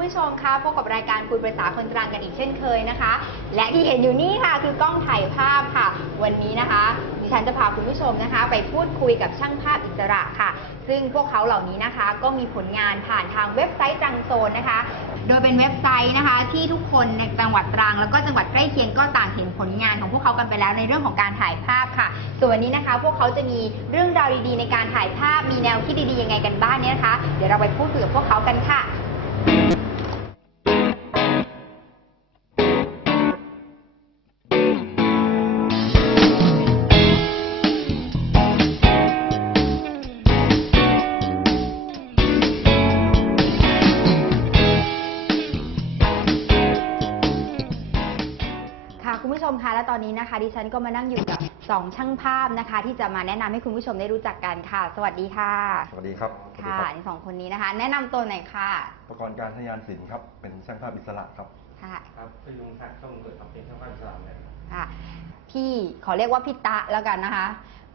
คุณผู้ชมคะพบกับรายการคุยภาษาคนตรังกันอีกเช่นเคยนะคะ และที่เห็นอยู่นี่ค่ะคือกล้องถ่ายภาพค่ะ วันนี้นะคะดิฉันจะพาคุณผู้ชมนะคะ ไปพูดคุยกับช่างภาพอิสระค่ะ ซึ่งพวกเขาเหล่านี้นะคะ ก็มีผลงานผ่านทางเว็บไซต์ตรังโซนนะคะ โดยเป็นเว็บไซต์นะคะ ที่ทุกคนในจังหวัดตรัง แล้วก็จังหวัดใกล้เคียงก็ต่างเห็นผลงานของพวกเขากันไปแล้วในเรื่องของการถ่ายภาพค่ะ ส่วนวันนี้นะคะ พวกเขาจะมีเรื่องราวดีๆ ในการถ่ายภาพมีแนวคิดดีๆยังไงกันบ้างเนี่ยนะคะ เดี๋ยวเราไปพูดคุยกับพวกเขากันค่ะ ค่ะคุณผู้ชมคะและตอนนี้นะคะ ดิฉันก็มานั่งอยู่กับ2ช่างภาพนะคะ ที่จะมาแนะนำให้คุณผู้ชมได้รู้จักกันค่ะ สวัสดีค่ะ สวัสดีครับสวัสดีค่ะครับในสองคนนี้นะคะ แนะนำตัวหน่อยค่ะประกรณ์การทะยานศิลป์ครับ เป็นช่างภาพอิสระครับ ค่ะครับชื่อลุงศักดิ์ต้องเกิดทำเป็นช่างภาพอิสระเลยครับค่ะ พี่ขอเรียกว่าพี่ตะแล้วกันนะคะ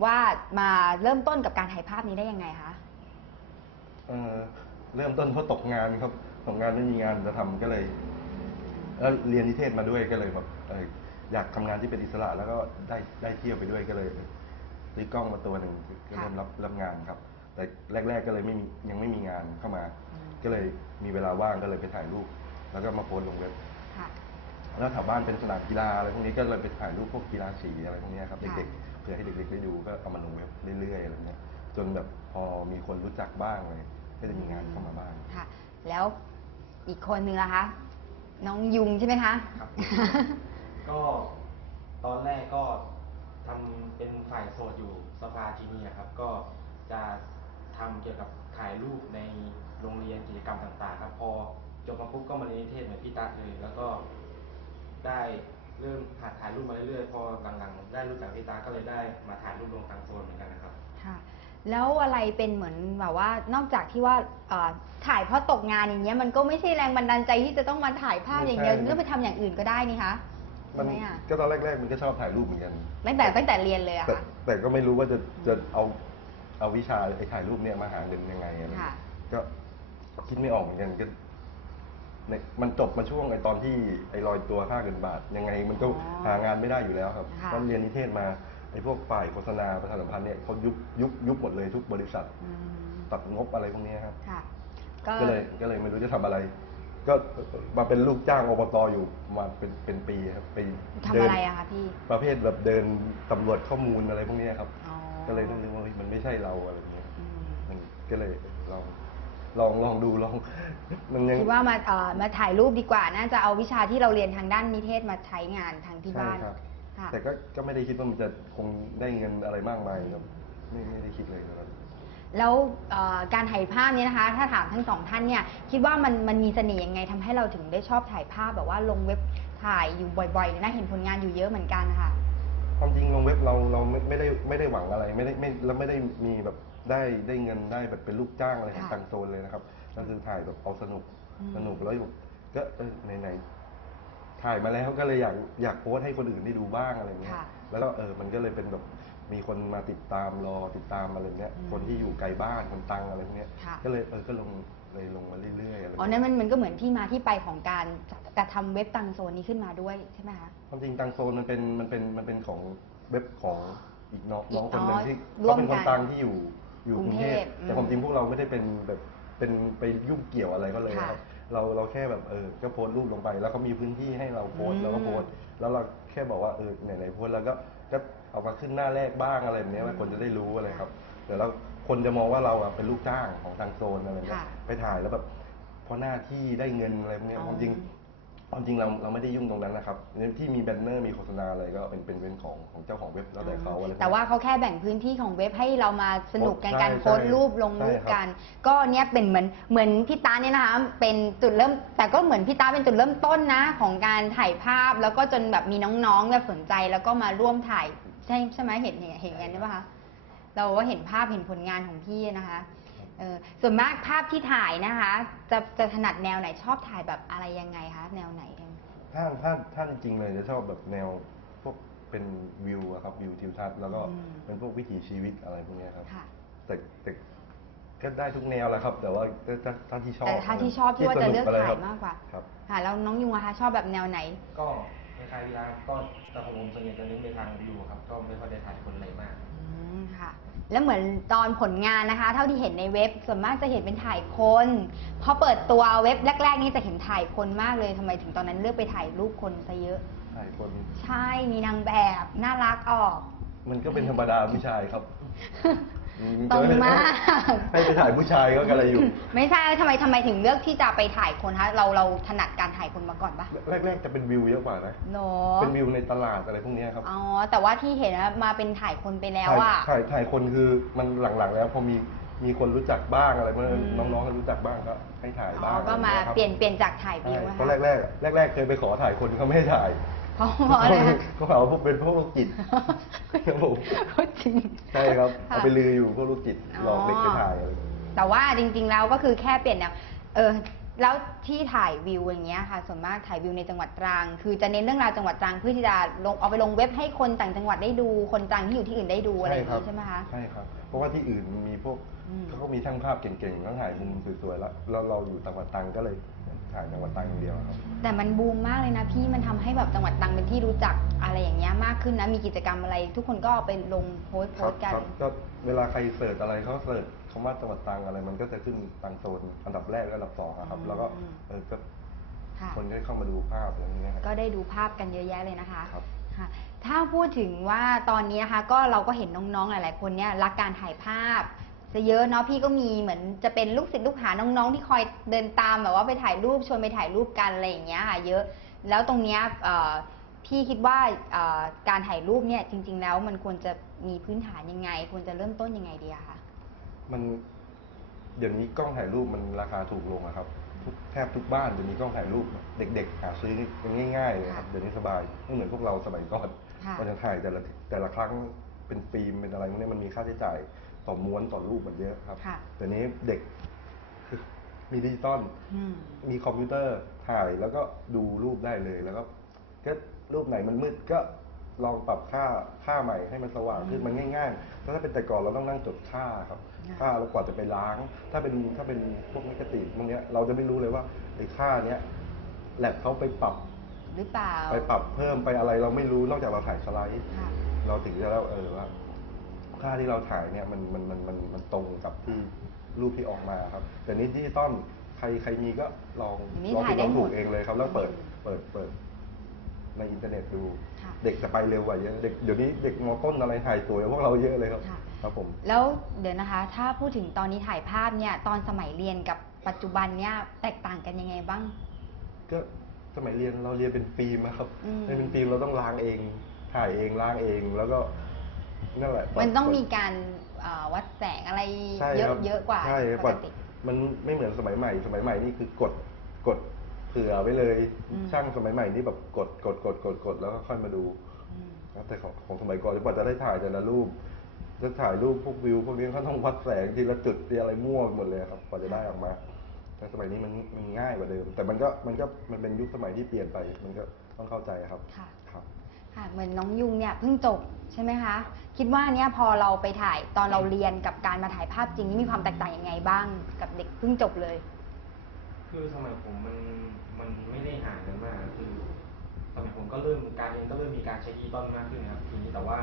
ว่ามาเริ่มต้นกับการถ่ายภาพนี้ได้ยังไงคะ เอ่อเริ่มต้นเพราะตกงานครับ ตกงานไม่มีงานจะทำก็เลยแล้วเรียนนิเทศมาด้วยก็เลยแบบเอ่อ อยากทำงานที่เป็นอิสระแล้วก็ได้ได้เที่ยวไปด้วยก็เลยซื้อกล้องมาตัวหนึ่งก็เริ่มรับรับงานครับ แต่แรก ๆ ก็เลยไม่มียังไม่มีงานเข้ามา อืม ก็เลยมีเวลาว่างก็เลยไปถ่ายรูปแล้วก็มาโพสต์ลงเว็บ ค่ะ แล้วแถวบ้านเป็นสนามกีฬาอะไรพวกนี้ก็เลยไปถ่ายรูปพวกกีฬาสีอะไรพวกนี้ครับค่ะ เด็กๆเพื่อให้เด็กๆได้ดูก็เอามาลงเว็บเรื่อยๆอะไรเงี้ยจนแบบพอมีคนรู้จักบ้างเลยก็จะมีงานเข้ามาบ้าง ค่ะ แล้วอีกคนนึงล่ะคะ น้องยุงใช่ไหมคะ ครับ ก็ตอนแรกก็ทำเป็นฝ่ายโสดอยู่สภาที่นี่ครับ ก็จะทำเกี่ยวกับถ่ายรูปในโรงเรียนกิจกรรมต่างๆ ครับ พอจบมาปุ๊บก็มาเรียนนิเทศเหมือนพี่ตั๊กเลยแล้วก็ได้เริ่มหัดถ่ายรูปมาเรื่อยๆพอหลังๆได้รู้จักพี่ตั๊กก็เลยได้มาถ่ายรูปลงทางโซนเหมือนกันนะครับ ค่ะ แล้วอะไรเป็นเหมือนแบบว่านอกจากที่ว่าเอ่อถ่ายเพราะตกงานอย่างเงี้ยมันก็ไม่ใช่แรงบันดาลใจที่จะต้องมาถ่ายภาพอย่างเดียวไม่ใช่ก็ไปทำอย่างอื่นก็ได้นี่คะ มัใช่ไหมอะ ก็ตอนแรกๆมันก็ชอบถ่ายรูปเหมือนกัน ตั้งแต่ตั้งแต่เรียนเลยอะแต่ค่ะ แต่ก็ไม่รู้ว่าจะจะเอาเอาวิชาไอ้ถ่ายรูปเนี่ยมาหาเงินยังไงอะไรค่ะ ก็คิดไม่ออกเหมือนกันก็เนี่ยมันจบมาช่วงไอ้ตอนที่ไอ้ลอยตัวค่าเงินบาท ยังไงมันก็อ๋อหางานไม่ได้อยู่แล้วครับค่ะตอนเรียนนิเทศมาไอ้พวกฝ่ายโฆษณาประชาสัมพันธ์เนี่ยเขายุบยุบยุบหมดเลยทุกบริษัท อืม ตัดงบอะไรพวกเนี้ยครับ ค่ะ ก็ก็เลยก็เลยไม่รู้จะทำอะไร ก็มาเป็นลูกจ้างอบตอยู่มาเป็นเป็นปีครับไปทำเดินอะไรอะคะพี่ ประเภทแบบเดินตำรวจข้อมูลอะไรพวกเนี้ยครับ อ๋อก็เลยรู้สึกว่าเฮ้ยมันไม่ใช่เราอะไรเงี้ยอืมมันก็เลยลองลองลองดูลอง มันยัง คิดว่ามาเอ่อมาถ่ายรูปดีกว่า น่าจะเอาวิชาที่เราเรียนทางด้านนิเทศมาใช้งานทางที่ใช่บ้านครับ ค่ะ แต่ก็ก็ไม่ได้คิดว่ามันจะคงได้เงินอะไรมากมายครับไม่ไม่ได้คิดเลยครับ แล้วเอ่อการถ่ายภาพเนี้นะคะ ถ้าถามทั้งสองท่านเนี่ยคิดว่ามันมันมีเสน่ห์ยังไงทำให้เราถึงได้ชอบถ่ายภาพแบบว่าลงเว็บถ่ายอยู่บ่อยๆนะเห็นผลงานอยู่เยอะเหมือนกันค่ะ ความจริงลงเว็บเราเราไม่ไม่ได้ไม่ได้หวังอะไร ไม่ได้ไม่แล้วไม่ได้มีแบบได้ได้เงินได้แบบเป็นลูกจ้างอะไรของค่ะทางโซนเลยนะครับก็คือถ่ายแบบเอาสนุกอืม สนุกแล้วก็เออไหนๆถ่ายมาแล้วก็เลยอยากอยากโพสต์ให้คนอื่นได้ดูบ้างอะไรเงี้ย ค่ะ แล้วก็เออมันก็เลยเป็นแบบมีคนมาติดตามรอติดตามอะไรเงี้ยอืมคนที่อยู่ไกลบ้านคนตังอะไรพวกเนี้ย ค่ะ ก็เลยเออก็ลงเลยลงมาเรื่อยๆอะไรอ๋อ เงี้ยนั่นมันมันก็เหมือนที่มาที่ไปของการกระทำเว็บตังโซนนี้ขึ้นมาด้วยใช่ไหมคะ ความจริงตังโซนมันเป็นมันเป็นมันเป็นของเว็บของอีกน้องอีกน้องคนหนึ่งที่ร่วเขามเป็นคกันนตังที่อยู่อยู่กกรุรุงงเทเทพพอืมแต่ความจริงพวกเราไม่ได้เป็นแบบเป็นไปยุ่งเกี่ยวอะไรก็เลยค่ะครับเราเราแค่แบบเออก็โพสต์รูปลงไป แล้วเขามีพื้นที่ให้เราโพสอืต์มแล้วก็โพสต์แล้วเราแค่บอกว่าเออไหนๆโพสต์แล้วก็ก็เอามาขึ้นหน้าแรกบ้างอะไรแบบเนี้ยว่าคนจะได้รู้อะไรครับเดี๋ยวเราคนจะมองว่าเราอะเป็นลูกจ้างของทางโซนอะไรเงี้ยค่ะไปถ่ายแล้วแบบเพราะหน้าที่ได้เงินอะไรพวกเนี้ยอ๋อ ความจริง ความจริงเราเราไม่ได้ยุ่งตรงนั้นนะครับที่มีแบนเนอร์มีโฆษณาอะไรก็เป็นเป็นเป็นของของเจ้าของเว็บแล้วแต่เขาอะไรพกนี้ แต่ว่าเขาแค่แบ่งพื้นที่ของเว็บให้เรามาสนุกกันใช่การโพสต์ใช่รูปลงรูปใช่ครับกัน ก็เนี่ยเป็นเหมือนเหมือนพี่ตาเนี่ยนะคะเป็นจุดเริ่ม แต่ก็เหมือนพี่ตาเป็นจุดเริ่มต้นนะของการถ่ายภาพแล้วก็จนแบบมีน้องๆแบบสนใจแล้วก็มาร่วมถ่ายใช่ใช่ไหมเห็นเห็นเห็นกันใช่ปะคะเราว่าเห็นภาพเห็นผลงานของพี่นะคะ เออส่วนมากภาพที่ถ่ายนะคะ จะจะถนัดแนวไหนชอบถ่ายแบบอะไรยังไงคะแนวไหนกันถ้าถ้าถ้าจริงๆเลยจะชอบแบบแนวพวกเป็นวิวอะครับวิวทิวทัศน์แล้วก็อืมเป็นพวกวิถีชีวิตอะไรพวกเนี้ยครับค่ะ แต่แต่ก็ได้ทุกแนวแหละครับ แต่ว่าก็ถ้าถ้าที่ชอบแต่ถ้าที่ชอบที่ว่าจะเลือกสนุถ่ายครับมากกว่าครับ ค่ะแล้วน้องยุงอะคะชอบแบบแนวไหน ก็คล้ายๆกีฬาก็แต่ของผมส่วนใหญ่จะเน้นไปทางวิวครับ ก็ไม่ค่อยได้ถ่ายคนอะไรมาก อืมค่ะ แล้วเหมือนตอนผลงานนะคะ เท่าที่เห็นในเว็บส่วนมากจะเห็นเป็นถ่ายคนพอเปิดตัวเว็บแรก ๆ นี่จะเห็นถ่ายคนมากเลยทำไมถึงตอนนั้นเลือกไปถ่ายรูปคนซะเยอะ ถ่ายคน ใช่มีนางแบบน่ารักออก มันก็เป็นธรรมดาผู้ชายครับอืม ตรงมาก ให้ไปถ่ายผู้ชายก็กระไรอยู่ ไม่ใช่แล้วทำไมทำไมถึงเลือกที่จะไปถ่ายคนคะเราเราถนัดการถ่ายคนมาก่อนปะแรกๆจะเป็นวิวเยอะกว่านะโนเป็นวิวในตลาดอะไรพวกเนี้ยครับอ๋อแต่ว่าที่เห็นนะมาเป็นถ่ายคนไปแล้วถ่ายอะถ่ายถ่ายคนคือมันหลังๆแล้วพอมีมีคนรู้จักบ้างอะไรเมื่ออืมน้องๆก็รู้จักบ้างก็ให้ถ่ายอ๋บ้าองก็มาอะไรงี้ครับเปลี่ยนเปลี่ยนจากถ่ายวิวใช่นะเพราะคะแรกๆแรกๆเคยไปขอถ่ายคนเขาไม่ให้ถ่าย เพราะเพราะอะไรคะเขาหาว่าพวกเป็นพวกโรคจิตครับผมจริง ใช่ครับค่ะเอาไปลืออยู่พวกโรคจิตหลอกเด็กไปถ่ายอะไรแต่ว่าจริง ๆ แล้วก็คือแค่เปลี่ยนแนวเออแล้วที่ถ่ายวิวอย่างเงี้ยค่ะ ส่วนมากถ่ายวิวในจังหวัดตรัง คือจะเน้นเรื่องราวจังหวัดตรังเพื่อที่จะลงเอาไปลงเว็บให้คนต่างจังหวัดได้ดู คนตรังที่อยู่ที่อื่นได้ดูอะไรอย่างครังี้ใช่ไหมคะ ใช่ครับ เพราะว่าที่อื่นมีพวกอืม เขาก็มีช่างภาพเก่งๆแล้วถ่ายมุมสวยๆแล้วเราเราอยู่จังหวัดตรังก็เลยถ่ายจังหวัดตรังอย่างเดียวครับ แต่มันบูมมากเลยนะพี่มันทำให้แบบจังหวัดตรังเป็นที่รู้จักอะไรอย่างเงี้ยมากขึ้นนะมีกิจกรรมอะไร ทุกคนก็เอาไปลงโพสต์โพครับสต์กัน ครับก็เวลาใครเสิร์ชอะไรเขาเสิร์ชคำว่าจังหวัดตรังอะไร มันก็จะขึ้นตรังโซนอันดับแรกและอันดับสองอะครับอืมแล้วก็เออก็ค่ะ คนก็เข้ามาดูภาพอะไรอย่างเงี้ยครับ ก็ได้ดูภาพกันเยอะแยะเลยนะคะครับ ค่ะถ้าพูดถึงว่าตอนนี้นะคะก็เราก็เห็นน้องๆหลาย ๆ คนเนี่ยรักการถ่ายภาพ จะเยอะเนาะพี่ก็มีเหมือนจะเป็นลูกศิษย์ลูกหาน้องๆ ที่คอยเดินตามแบบว่าไปถ่ายรูปชวนไปถ่ายรูปกันอะไรอย่างเงี้ยค่ะเยอะ แล้วตรงเนี้ยเอ่อพี่คิดว่าเอ่อการถ่ายรูปเนี่ยจริง ๆ แล้วมันควรจะมีพื้นฐานยังไง ควรจะเริ่มต้นยังไงดีอะคะมันเดี๋ยวนี้กล้องถ่ายรูปมันราคาถูกลงอะครับทุกแทบทุกบ้านจะมีกล้องถ่ายรูปเด็ก ๆ หาซื้อกันง่ายๆเลยครับค่ะเดี๋ยวนี้สบายไม่เหมือนพวกเราสมัยก่อนค่ะมันจะถ่ายแต่ละแต่ละครั้งเป็นฟิล์มเป็นอะไรพวกนี้มันมีค่าใช้จ่าย ต่อม้วนต่อรูปมันเยอะครับค่ะเดี๋ยวนี้เด็กมีดิจิตอลอืม มีคอมพิวเตอร์ถ่ายแล้วก็ดูรูปได้เลยแล้วก็ก็รูปไหนมันมืดก็ลองปรับค่าค่าใหม่ให้มันสว่างขึ้นอืมมันง่ายๆถ้าเป็นแต่ก่อนเราต้องนั่งจดค่าครับ ค่ะ ค่าเรากว่าจะไปล้าง ถ้าเป็นถ้าเป็นพวกนิกติพวกเนี้ยเราจะไม่รู้เลยว่าไอ้ค่าเนี้ยแลบเขาไปปรับ หรือเปล่าไปปรับเพิ่มไปอะไรเราไม่รู้นอกจากเราถ่ายสไลด์ ค่ะ เราถึงจะแล้วเออว่า ค่าที่เราถ่ายเนี่ยมันมันมันมันมันตรงกับที่รูปที่ออกมาครับแต่นี้ดิจิตอลใครใครมีก็ลองอันนี้ลองถ่ายผิดได้ลองหมถูดกเองเลยครับแล้วเปิดอืมเปิดเปิด ในอินเทอร์เน็ตดู ค่ะเด็กจะไปเร็วกว่าเยอะเด็กเดี๋ยวนี้เด็กมต้นอะไรถ่ายสวยกว่าพวกเราเยอะเลยครับ ค่ะ ครับผม แล้วเดี๋ยวนะคะ ถ้าพูดถึงตอนนี้ถ่ายภาพเนี่ย ตอนสมัยเรียนกับปัจจุบันเนี่ยแตกต่างกันยังไงบ้าง ก็สมัยเรียนเราเรียนเป็นฟิล์มนะครับอืมในเป็นฟิล์มเราต้องล้างเอง ถ่ายเองล้างเอง แล้วก็ นั่นแหละมันต้องมีการเอ่อวัดแสงอะไรใช่เยคอะรับเยอะกว่าใช่ปกว่ากติ มันไม่เหมือนสมัยใหม่ สมัยใหม่นี่คือกดกดเผื่อไว้เลย อืม ช่างสมัยใหม่นี่แบบกดกดกดกดกดแล้วก็ค่อยมาดู อืมครับแต่ของของสมัยก่อนกว่าจะได้ถ่ายแต่ละรูปจะถ่ายรูปพวกวิว พวกนี้เขาต้องวัดแสงทีละจุดทีอะไรมั่วไปหมดเลยครับกว่าจะได้ออกมา แต่สมัยนี้มันมันง่ายกว่าเดิม แต่มันก็มันก็มันเป็นยุคสมัยที่เปลี่ยนไป มันก็ต้องเข้าใจครับค่ะ ครับ ค่ะ เหมือนน้องยุงเนี่ยเพิ่งจบใช่ไหมคะ คิดว่าเนี่ยพอเราไปถ่ายตอนเราเรียนกับการมาถ่ายภาพจริงนี่มีความแตกต่างยังไงบ้างกับเด็กเพิ่งจบเลย คือสมัยผมมันมันไม่ได้ห่างกันมากคือสมัยผมก็เริ่มการเรียนก็เริ่มมีการใช้ดิจิตอลมากขึ้นนะครับทีนี้แต่ว่า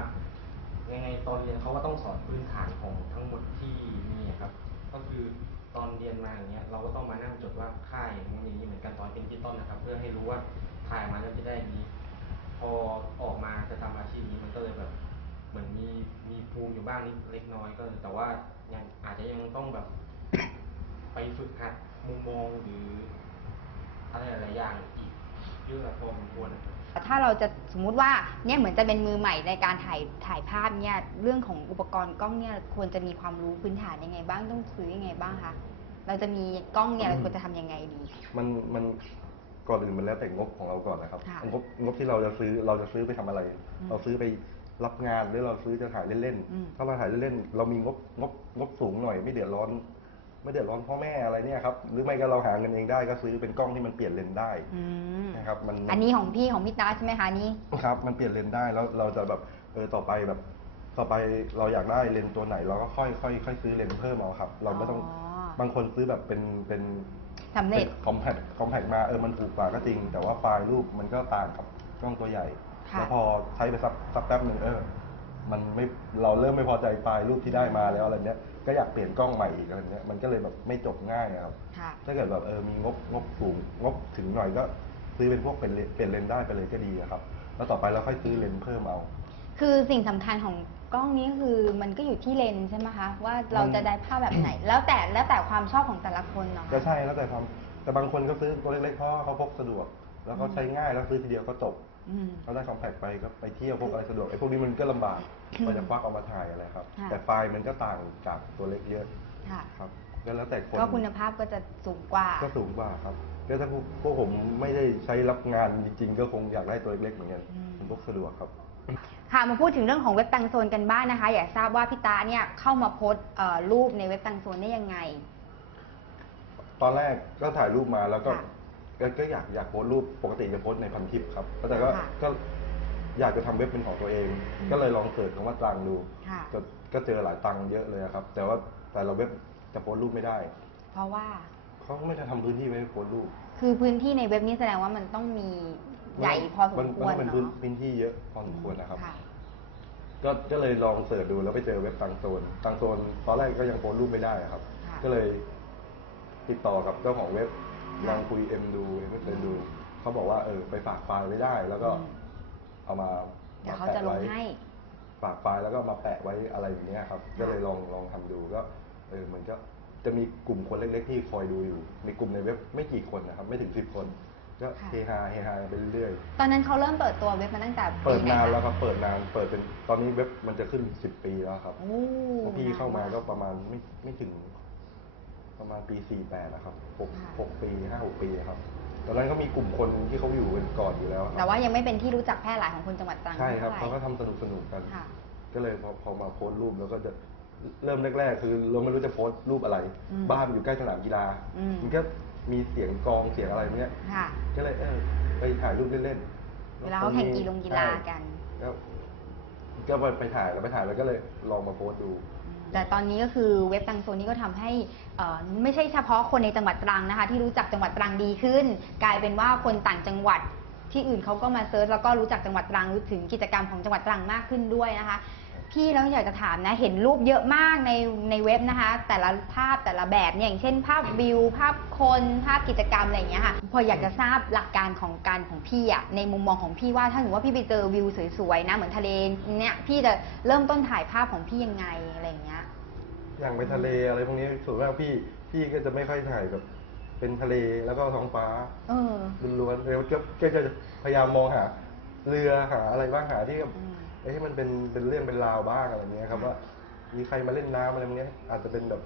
ยังไงตอนเรียนเขาก็ต้องสอนพื้นฐานของทั้งหมดที่มีอะครับ ก็คือตอนเรียนมาอย่างเงี้ยเราก็ต้องมานั่งจดว่าค่ายอย่างนี้อย่างนี้เหมือนกันตอนเป็นดิจิตอลนะครับ เพื่อให้รู้ว่าถ่ายมาแล้วจะได้นี้ พอออกมาจะทำอาชีพนี้มันก็เลยแบบ เหมือนมีมีภูมิอยู่บ้างนิดเล็กน้อยก็แต่ว่ายังอาจจะยังต้องแบบ ไปฝึกหัดมุมมองหรืออะไรหลายๆอย่างอีกเยอะพอสมควรนะครับ ถ้าเราจะสมมุติว่าเนี่ยเหมือนจะเป็นมือใหม่ในการถ่ายถ่ายภาพเนี่ยเรื่องของอุปกรณ์กล้องเนี่ยควรจะมีความรู้พื้นฐานยังไงบ้างต้องซื้อยังไงบ้างคะเราจะมีกล้องเนี่ยเราควรจะทำยังไงดี มันมัน ก่อนอื่นมันแล้วแต่งบของเราก่อนนะครับ ค่ะงบงบที่เราจะซื้อเราจะซื้อไปทำอะไร อืมเราซื้อไปรับงานหรือเราซื้อจะถ่ายเล่นอืม ๆถ้าเราถ่ายเล่นๆเรามีงบงบงบสูงหน่อย ไม่เดือดร้อน ไม่เดือดร้อนพ่อแม่อะไรเนี่ยครับหรือไม่ก็เราหาเงินเองได้ก็ซื้อเป็นกล้องที่มันเปลี่ยนเลนส์ได้อืมนะครับ มัน อันนี้ของพี่ของพี่ตาใช่ไหมคะนี่ ครับ มันเปลี่ยนเลนส์ได้แล้วเราจะแบบเออต่อไปแบบ ต่อไปเราอยากได้เลนส์ตัวไหน เราก็ค่อยค่อยค่อยซื้อเลนส์เพิ่มเอาครับ เราไม่ต้องอ๋อ บางคนซื้อแบบเป็นเป็น สำเร็จ คอมแพคคอมแพคมาเออมันถูกกว่าก็จริง แต่ว่าไฟล์รูปมันก็ต่างกับกล้องตัวใหญ่ ค่ะ แล้วพอใช้ไปสักสักแป๊บหนึ่งเออ มันไม่เราเริ่มไม่พอใจไฟล์รูปที่ได้มาแล้วอะไรเนี้ย ก็อยากเปลี่ยนกล้องใหม่อีกอะไรเนี้ย มันก็เลยแบบไม่จบง่ายอะครับ ค่ะ ถ้าเกิดแบบเออมีงบงบสูงงบถึงหน่อยก็ซื้อเป็นพวกเป็นเลนเปลี่ยนเลนส์ได้ไปเลยก็ดีอะครับ แล้วต่อไปเราค่อยซื้อเลนส์เพิ่มเอา คือสิ่งสำคัญของ กล้องนี้คือมันก็อยู่ที่เลนส์ใช่ไหมคะ ว่าเราจะได้ภาพแบบไหน แล้วแต่แล้วแต่ความชอบของแต่ละคนเนาะก็ใช่แล้วแต่ความแต่บางคนก็ซื้อตัวเล็กๆเพราะว่าเขาพกสะดวก แล้วก็ใช้ง่ายแล้วซื้อทีเดียวก็จบอืมเขาได้คอมแพคไปก็ไปเที่ยวพวกอะไรสะดวกไอ้พวกนี้มันก็ลำบากอืมกว่าจะควักเอามาถ่ายอะไรครับค่ะแต่ไฟล์มันก็ต่างจากตัวเล็กเยอะค่ะครับก็แล้วแต่คนก็คุณภาพก็จะสูงกว่า ก็สูงกว่าครับก็ถ้าพวกพวกผมไม่ได้ใช้รับงานจริง ๆ ก็คงอยากได้ตัวเล็กๆเหมือนกันอืมเป็นพวกสะดวกครับ ค่ะมาพูดถึงเรื่องของเว็บตังโซนกันบ้างนะคะ อยากทราบว่าพี่ตาเนี่ยเข้ามาโพสต์เอ่อรูปในเว็บตังโซนได้ยังไง ตอนแรกก็ถ่ายรูปมาแล้วก็ค่ะก็ก็อยากอยากโพสต์รูปปกติจะโพสต์ในพันทิปครับแต่ก็ค่ะก็อยากจะทำเว็บเป็นของตัวเอง อืมก็เลยลองเสิร์ชคำว่าตรังดูค่ะ ก็ก็เจอหลายตังค์เยอะเลยครับ แต่ว่าแต่ละเว็บจะโพสต์รูปไม่ได้เพราะว่า เขาไม่ได้ทำพื้นที่ไว้ให้โพสต์รูป คือพื้นที่ในเว็บนี้แสดงว่ามันต้องมี ใหญ่พอสมมันคมันวรต้องเป็นเนาะพื้นพื้นที่เยอะพอสมควรนะครับค่ะก็ก็เลยลองเสิร์ชดูแล้วไปเจอเว็บตังโซนตังโซนตอนแรกก็ยังโพสต์รูปไม่ได้ครับ ค่ะก็เลยติดต่อกับเจ้าของเว็บค่ะลองคุยเอ็มดูเอ็มเอ็มดูเขาบอกว่าเออไปฝากไฟล์ไว้ได้ แล้วก็อืมเอามาเดี๋ยวมาเขาแปจะลงไว้ให้ ฝากไฟล์แล้วก็มาแปะไว้อะไรอย่างเงี้ยครับค่ะก็เลยลองลองทำดูก็เออมันก็จะมีกลุ่มคนเล็ก ๆ ที่คอยดูอยู่ มีกลุ่มในเว็บไม่กี่คนนะครับ ไม่ถึงสิบคน ก็เฮฮาเฮฮาไปเรื่อยๆตอนนั้นเขาเริ่มเปิดตัวเว็บมาตั้งแต่เปิดไหนานคะแล้วครับ เปิดนาน เปิดเป็นตอนนี้เว็บมันจะขึ้นสิบปีแล้วครับโอ้พอพี่เข้ามาก็นนประมาณไม่ไม่ถึง ประมาณปีสี่แปดนะครับหกค่ะหกปีห้าหกปีครับ ตอนนั้นก็มีกลุ่มคนที่เขาอยู่กันก่อนอยู่แล้วครับแต่ว่ายังไม่เป็นที่รู้จักแพร่หลายของคนจังหวัดตรังใช่ครับท่เขาไหก็ทำสนุกสนุกๆกัน ค่ะ ก็เลยพอพอมาโพสต์รูปแล้วก็จะเริ่มแรก ๆ คือเราไม่รู้จะโพสต์รูปอะไร อืมบ้านอยู่ใกล้สนามกีฬาอืม มันก็ มีเสียงกลองเสียงอะไรเนี้ย ค่ะ ก็เลยเออไปถ่ายรูปเล่นๆเวลาเขาแข่งกีฬากีฬากันก็ก็ไปไปถ่ายแล้วไปถ่ายแล้วก็เลยลองมาโพสต์ดู แต่ตอนนี้ก็คือเว็บตังโซนนี้ก็ทำให้เอ่อไม่ใช่เฉพาะคนในจังหวัดตรังนะคะ ที่รู้จักจังหวัดตรังดีขึ้น กลายเป็นว่าคนต่างจังหวัดที่อื่นเขาก็มาเซิร์ชแล้วก็รู้จักจังหวัดตรังรู้ถึงกิจกรรมของจังหวัดตรังมากขึ้นด้วยนะคะ พี่แล้วอยากจะถามนะ เห็นรูปเยอะมากในในเว็บนะคะ แต่ละภาพแต่ละแบบเนี่ยอย่างเช่น ภาพวิว ภาพคนภาพกิจกรรมอะไรอย่างเงี้ยค่ะพออยากจะทราบหลักการของการของพี่อะในมุมมองของพี่ว่าถ้าสมมติว่าพี่ไปเจอวิวสวยๆนะเหมือนทะเลเนี่ยพี่จะเริ่มต้นถ่ายภาพของพี่ยังไงอะไรอย่างเงี้ย อย่างไปทะเลอะไรพวกนี้ส่วนมากพี่พี่ก็จะไม่ค่อยถ่ายแบบเป็นทะเลแล้วก็ท้องฟ้าเออล้วนๆเลยก็ก็จะพยายามมองหา เรือหาอะไรบ้างหาที่แบบ อืม เอ้ยมันเป็นเป็นเรื่องเป็นราวบ้างอะไรเงี้ยครับค่ะว่ามีใครมาเล่นน้ำอะไรพวกเนี้ย อาจจะเป็นแบบ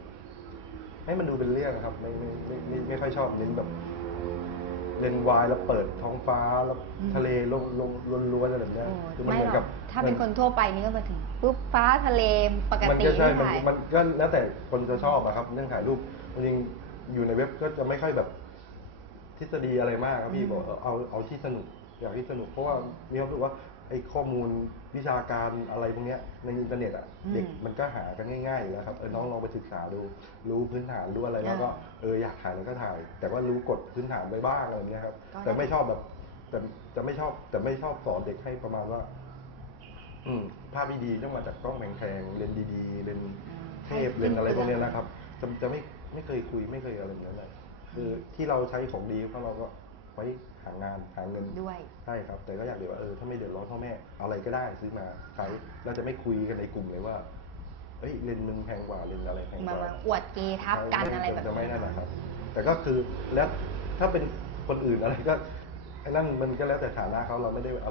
ให้มันดูเป็นเรื่องครับ ไม่ไม่ไม่ไม่ไม่ค่อยชอบเน้นแบบเลนส์วายแล้วเปิดท้องฟ้าแล้วทะเลลงลงล้วนๆอะไรแบบเนี้ยโอ้คือไม่เหมืหรกัอกถ้าเป็นคนทั่วไปนี่ก็มาถึงปุ๊บฟ้าทะเลปกมันติก็ใช่มันถ่ายมันก็แล้วแต่คนจะชอบอะครับ เรื่องถ่ายรูปจริงๆอยู่ในเว็บก็จะไม่ค่อยแบบ ทฤษฎีอะไรมากครับพี่อืมบอกเออเอาเอาที่สนุกอยากที่สนุก เพราะว่ามีความรู้สึกว่าไอ้ข้อมูล วิชาการอะไรพวกเนี้ยในอินเทอร์เน็ตอะเด็กมันก็หากันง่ายๆอยู่แล้วครับเออน้องลองไปศึกษาดู รู้พื้นฐานรู้อะไรแล้วก็เอออยากถ่ายแล้วก็ถ่าย แต่ว่ารู้กฎพื้นฐานไปบ้างอะไรเงี้ยครับแต่ไม่ชอบแบบแต่จะไม่ชอบ แต่ไม่ชอบสอนเด็กให้ประมาณว่า อืมภาพดีๆต้องมาจากกล้องแพงๆเลนส์ดีๆเลนส์อืมเทพเลนส์อะไรพวกเนี้ยนะครับ จะจะไม่ไม่เคยคุยไม่เคยอะไรแบบนั้นเลยคือที่เราใช้ของดีเพราะเราก็ ไว้หางานหาเงินด้วย ใช่ครับ แต่ก็อยากเดี๋ยวว่าเออถ้าไม่เดือดร้อนพ่อแม่เอาอะไรก็ได้ซื้อมาใช้เราจะไม่คุยกันในกลุ่มเลยว่าเอ้ยเลนส์หนึงแพงกว่าเลนส์อะไรแพงมากว่าอวดเกย์ทับกันอะไรแบบจะไม่นั่นนี้นะครับ แต่ก็คือแล้วถ้าเป็นคนอื่นอะไรก็ไอ้นั่นมันก็แล้วแต่ฐานะเขาเราไม่ได้เอา